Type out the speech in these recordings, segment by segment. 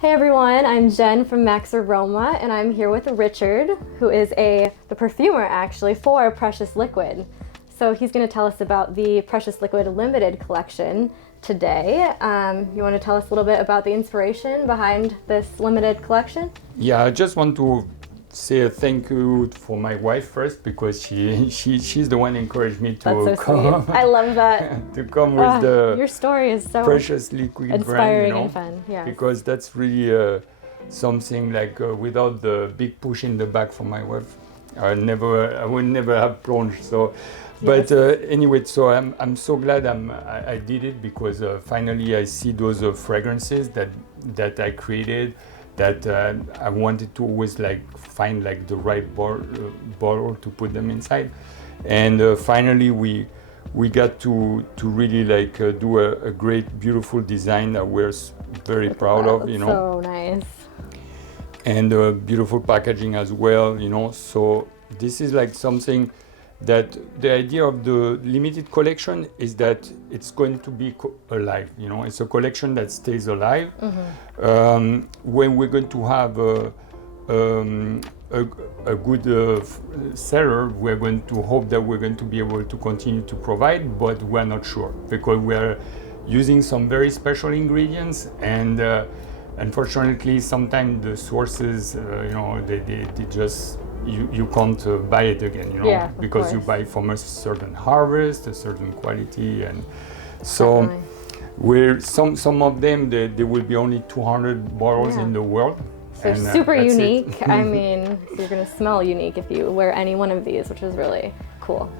Hey everyone, I'm Jen from Max Aroma, and I'm here with Richard, who is the perfumer actually for Precious Liquid. So he's going to tell us about the Precious Liquid Limited collection today. You want to tell us a little bit about the inspiration behind this limited collection? Yeah, I just want to say a thank you for my wife first, because she's the one who encouraged me to That's so come. sweet. I love that. To come with the your story is so Precious Liquid inspiring brand, and fun. Yeah. because that's really something like without the big push in the back from my wife, I would never have plunged. So, but anyway, so I'm so glad I did it, because finally I see those fragrances that I created, that I wanted to always find the right bottle to put them inside, and finally we got to really do a great, beautiful design that we're very proud of, So nice. And beautiful packaging as well, So this is something that the idea of the limited collection is that it's going to be alive, It's a collection that stays alive. Mm-hmm. When we're going to have a good seller, we're going to hope that we're going to be able to continue to provide, but we're not sure, because we're using some very special ingredients, and unfortunately sometimes the sources, they just you can't buy it again, Yeah, because you buy from a certain harvest, a certain quality, and so Definitely. we're some of them there will be only 200 bottles in the world. They're And, super that's unique. it. I mean, you're gonna smell unique if you wear any one of these, which is really cool.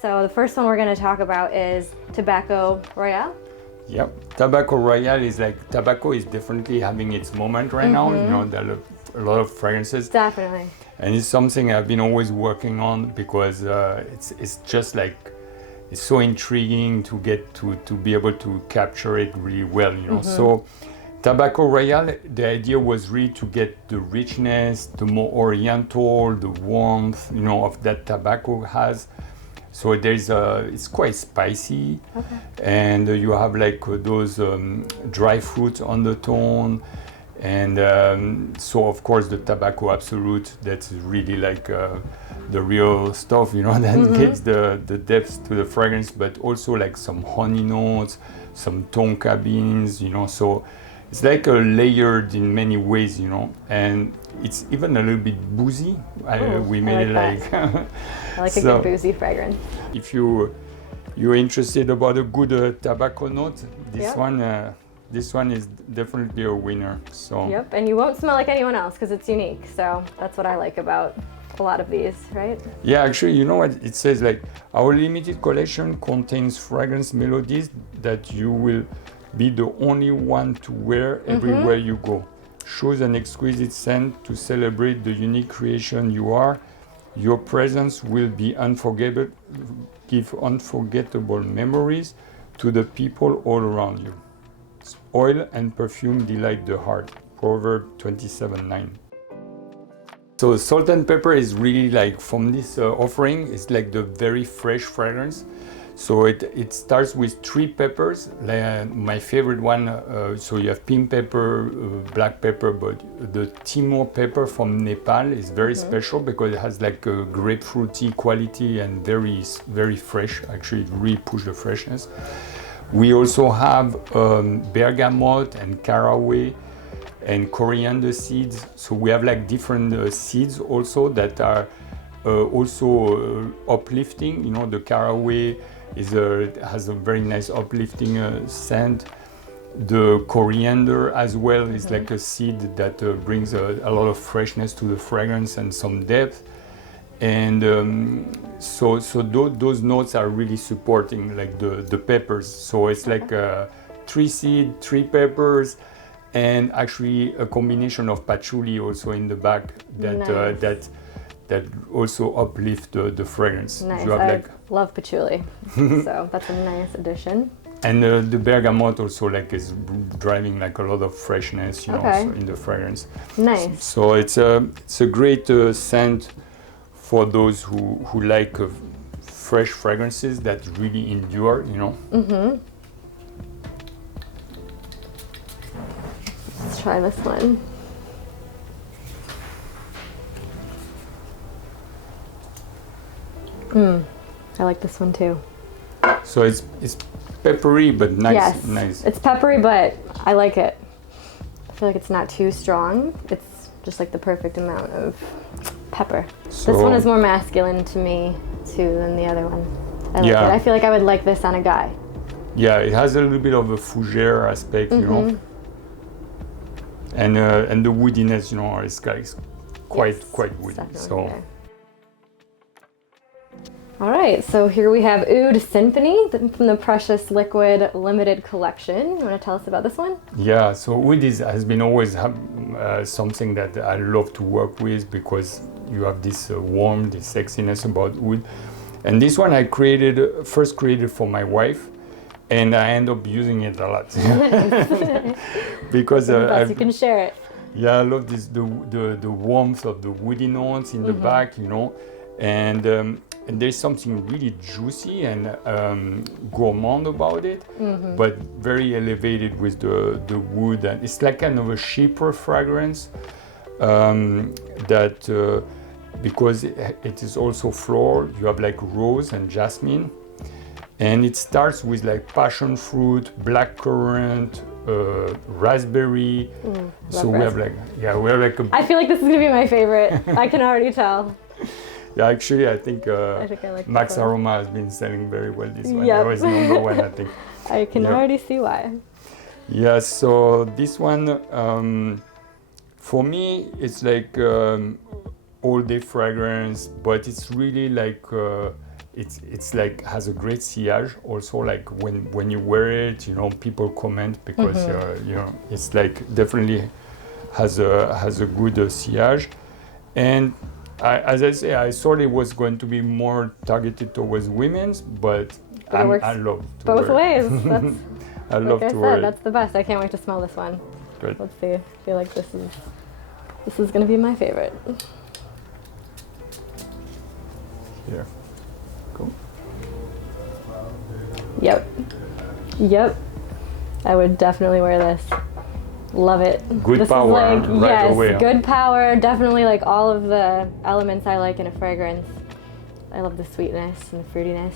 So the first one we're gonna talk about is Tobacco Royale. Yep, Tobacco Royale is tobacco is definitely having its moment right now. There are a lot of fragrances. Definitely. And it's something I've been always working on, because it's just it's so intriguing to get to be able to capture it really well, So Tobacco Royale, the idea was really to get the richness, the more oriental, the warmth, of that tobacco has. So it's quite spicy, and you have those dry fruit undertone, and so of course the Tobacco Absolute, that's really the real stuff, that gives the depth to the fragrance, but also some honey notes, some tonka beans, So it's layered in many ways, and it's even a little bit boozy. We made it I like a good boozy fragrance. If you're interested about a good tobacco note, this one is definitely a winner. So Yep, and you won't smell like anyone else because it's unique. So that's what I like about a lot of these, right? Yeah, actually, you know what it says? Our limited collection contains fragrance melodies that you will be the only one to wear everywhere you go. Shows an exquisite scent to celebrate the unique creation you are. Your presence will be unforgettable, give unforgettable memories to the people all around you. Oil and perfume delight the heart. Proverb 27:9. So salt and pepper is really from this offering, it's the very fresh fragrance. So it starts with 3 peppers. My favorite one, so you have pink pepper, black pepper, but the Timor pepper from Nepal is very special, because it has a grapefruity quality and very, very fresh. Actually, it really pushes the freshness. We also have bergamot and caraway and coriander seeds. So we have different seeds also that are also uplifting. The caraway has a very nice uplifting scent. The coriander as well is a seed that brings a lot of freshness to the fragrance and some depth. And so those notes are really supporting the peppers. So it's 3 seed, 3 peppers, and actually a combination of patchouli also in the back that also uplift the fragrance. Nice. You have love patchouli, so that's a nice addition. And the bergamot also is driving a lot of freshness, so in the fragrance. Nice. So it's a great scent for those who like fresh fragrances that really endure, Let's try this one. I like this one too. So it's peppery but nice. Yes, nice. it's peppery, but I like it. I feel like it's not too strong. It's just like the perfect amount of pepper. So, this one is more masculine to me too than the other one. I like Yeah. it. I feel like I would like this on a guy. Yeah, it has a little bit of a fougere aspect, you know, and the woodiness, you know, is quite Yes, quite it's woody. definitely So there. All right, so here we have Oud Symphony from the Precious Liquid Limited Collection. You want to tell us about this one? yeah, so wood has been always something that I love to work with because you have this warmth, this sexiness about wood. And this one I first created for my wife, and I end up using it a lot because You can share it. yeah, I love this the warmth of the woody notes in the back, you know, and there's something really juicy and gourmand about it, but very elevated with the wood, and it's like kind of a cheaper fragrance that because it is also floral. You have like rose and jasmine, and it starts with like passion fruit, blackcurrant, raspberry. So we have like I feel like this is gonna be my favorite. I can already tell. yeah, actually I think I like Max this one. Aroma has been selling very well this one. Yep. That was number one, I think. I can Yep. already see why. Yeah, so this one for me it's like all day fragrance, but it's really like it's like has a great sillage also, like when you wear it, you know, people comment because you know, it's like definitely has a good sillage. And as I say, I thought it was going to be more targeted towards women's, but But it works I love to both wear ways. it. That's I love like I to wear said, it. that's the best. I can't wait to smell this one. Good. Let's see. I feel like this is gonna be my favorite. Here. Cool. Yep. I would definitely wear this. Love it. Good this power, is like, right yes, away. good power. Definitely like all of the elements I like in a fragrance. I love the sweetness and the fruitiness.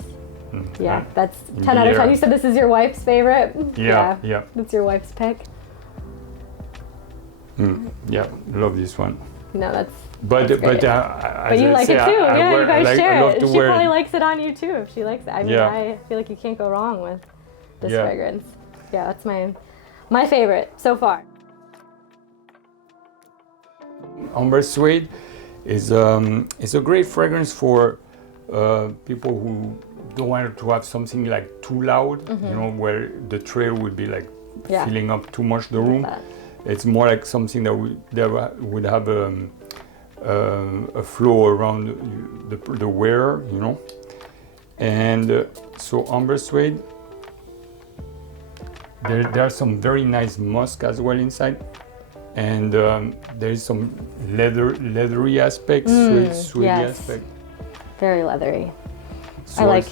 Yeah, that's In 10 the out of 10. air. You said this is your wife's favorite? Yeah. That's your wife's pick? Yeah, love this one. No, that's But great. but But you like it too. Yeah, you guys I share love it. to She wear probably it. likes it on you too if she likes it. I mean, Yeah. I feel like you can't go wrong with this Yeah. fragrance. Yeah, that's my favorite so far. Ombre Suede is a great fragrance for people who don't want to have something like too loud, you know, where the trail would be like Yeah. filling up too much the room. That. It's more like something that would have a flow around the wearer, you know. And so Ombre Suede, there are some very nice musk as well inside, and there is some leathery aspects, sweet yes. aspect. Very leathery. So I like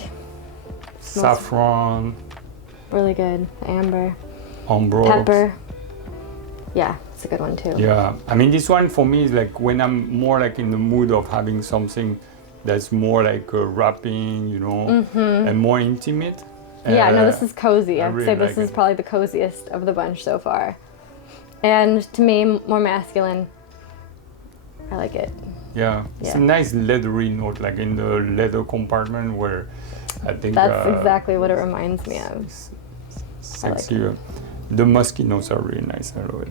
it's saffron, really good. Amber, ombre. pepper. Yeah, it's a good one too. Yeah, I mean, this one for me is like when I'm more like in the mood of having something that's more like wrapping, you know, and more intimate. Yeah, no, this is cozy. I I'd really say this like is it. probably the coziest of the bunch so far. And to me, more masculine. I like it. Yeah, it's Yeah. a nice leathery note, like in the leather compartment where I think That's exactly what it reminds me of. sexy. The musky notes are really nice. I love it.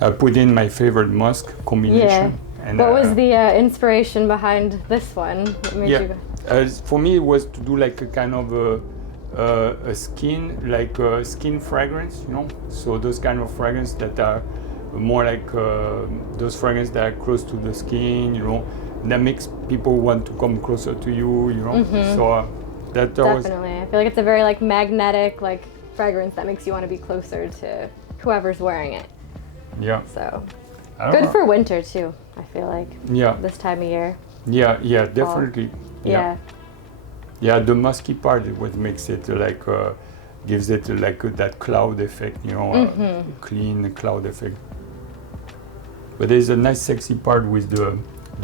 I put in my favorite musk combination. Yeah. And, What was the inspiration behind this one? What made Yeah, you... for me it was to do like a kind of a skin, like a skin fragrance, you know. So those kind of fragrance that are more like those fragrances that are close to the skin, you know. That makes people want to come closer to you, you know. So that was Definitely. I feel like it's a very like magnetic like fragrance that makes you want to be closer to whoever's wearing it. yeah. So I don't good know. for winter too, I feel like. Yeah, This time of year. yeah, definitely. Yeah. Yeah, the musky part is what makes it like gives it like that cloud effect, you know, clean cloud effect. But there's a nice sexy part with the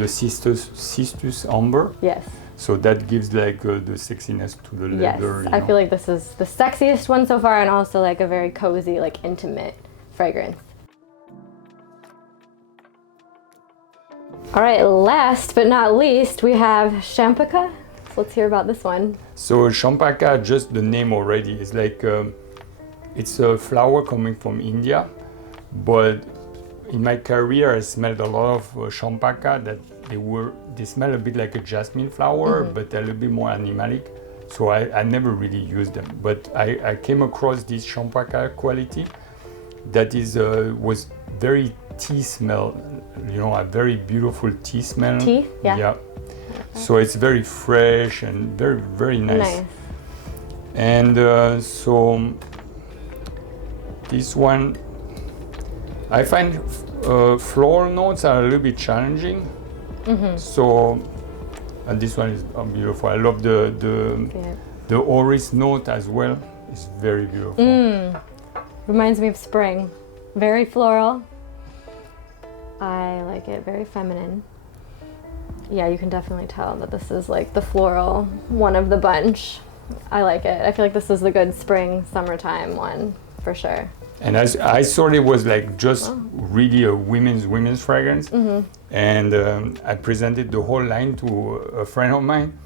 cistus amber. Yes. So that gives like the sexiness to the leather. Yes, I feel like this is the sexiest one so far, and also like a very cozy, like intimate fragrance. All right, last but not least, we have Champaka. So let's hear about this one. So Champaka, just the name already, is like, it's a flower coming from India, but in my career I smelled a lot of Champaka that they smell a bit like a jasmine flower, but they're a little bit more animalic. So I never really used them, but I came across this Champaka quality that was very tea smell, you know, a very beautiful tea smell. Tea? Yeah. Yeah. So it's very fresh and very, very nice. And so this one, I find floral notes are a little bit challenging. So, and this one is beautiful. I love the orris note as well. It's very beautiful. Reminds me of spring. Very floral. I like it. Very feminine. Yeah, you can definitely tell that this is like the floral one of the bunch. I like it. I feel like this is the good spring, summertime one for sure. And I thought it was like just really a women's fragrance. And I presented the whole line to a friend of mine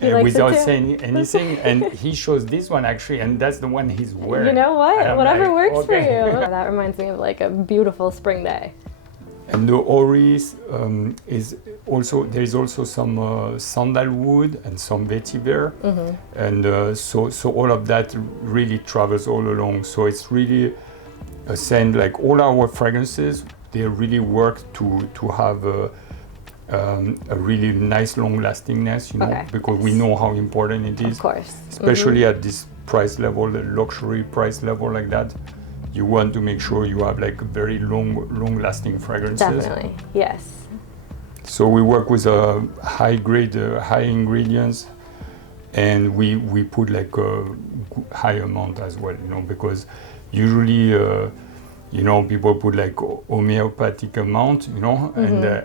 without saying anything. And he shows this one actually, and that's the one he's wearing. You know what? Whatever like, works for you. That reminds me of like a beautiful spring day. And the orris is also, there's also some sandalwood and some vetiver. And so all of that really travels all along. So it's really a scent, like all our fragrances, they really work to have a really nice long lastingness, you know, because we know how important it is. Of course. Especially at this price level, the luxury price level like that. You want to make sure you have like very long lasting fragrances. Definitely, yes. So we work with a high grade, high ingredients, and we put like a high amount as well, you know, because usually, you know, people put like homeopathic amount, you know,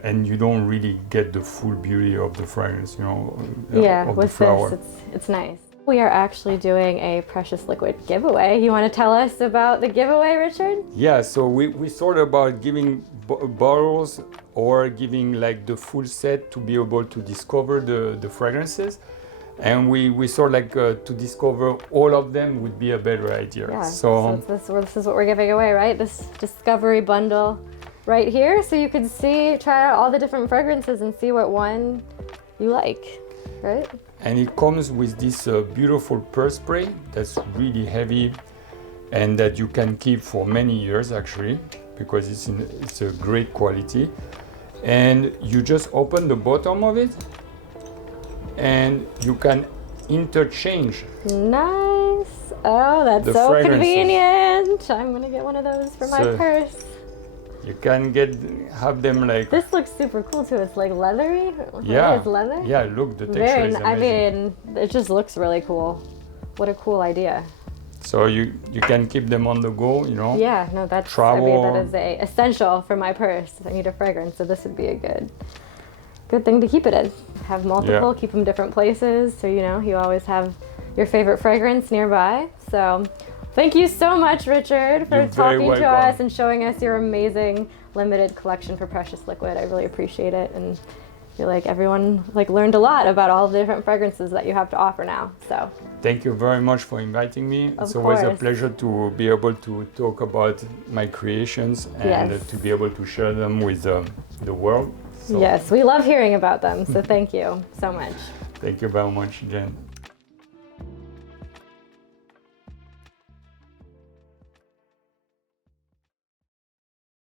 and you don't really get the full beauty of the fragrance, you know, of with the flower. this, it's nice. We are actually doing a Precious Liquid giveaway. You want to tell us about the giveaway, Richard? Yeah, so we thought about giving bottles or giving like the full set to be able to discover the fragrances. And we thought like to discover all of them would be a better idea. Yeah, so this is what we're giving away, right? This discovery bundle right here. So you can try out all the different fragrances and see what one you like, right? And it comes with this beautiful purse spray that's really heavy and that you can keep for many years actually, because it's a great quality. And you just open the bottom of it and you can interchange. Nice. Oh, that's so convenient. I'm gonna get one of those for my purse. You can have them like. This looks super cool too. It's like leathery. Yeah. It's leather. Yeah, look, the texture is amazing. I mean, it just looks really cool. What a cool idea. So you can keep them on the go, you know. Yeah, no, that is essential for my purse. I need a fragrance, so this would be a good thing to keep it in. Have multiple, keep them different places, so you know you always have your favorite fragrance nearby. So thank you so much, Richard, for talking to us and showing us your amazing limited collection for Precious Liquid. I really appreciate it, and I feel like everyone learned a lot about all the different fragrances that you have to offer now. So thank you very much for inviting me. It's always a pleasure to be able to talk about my creations and to be able to share them with the world. So. Yes, we love hearing about them. So thank you so much. Thank you very much, Jen.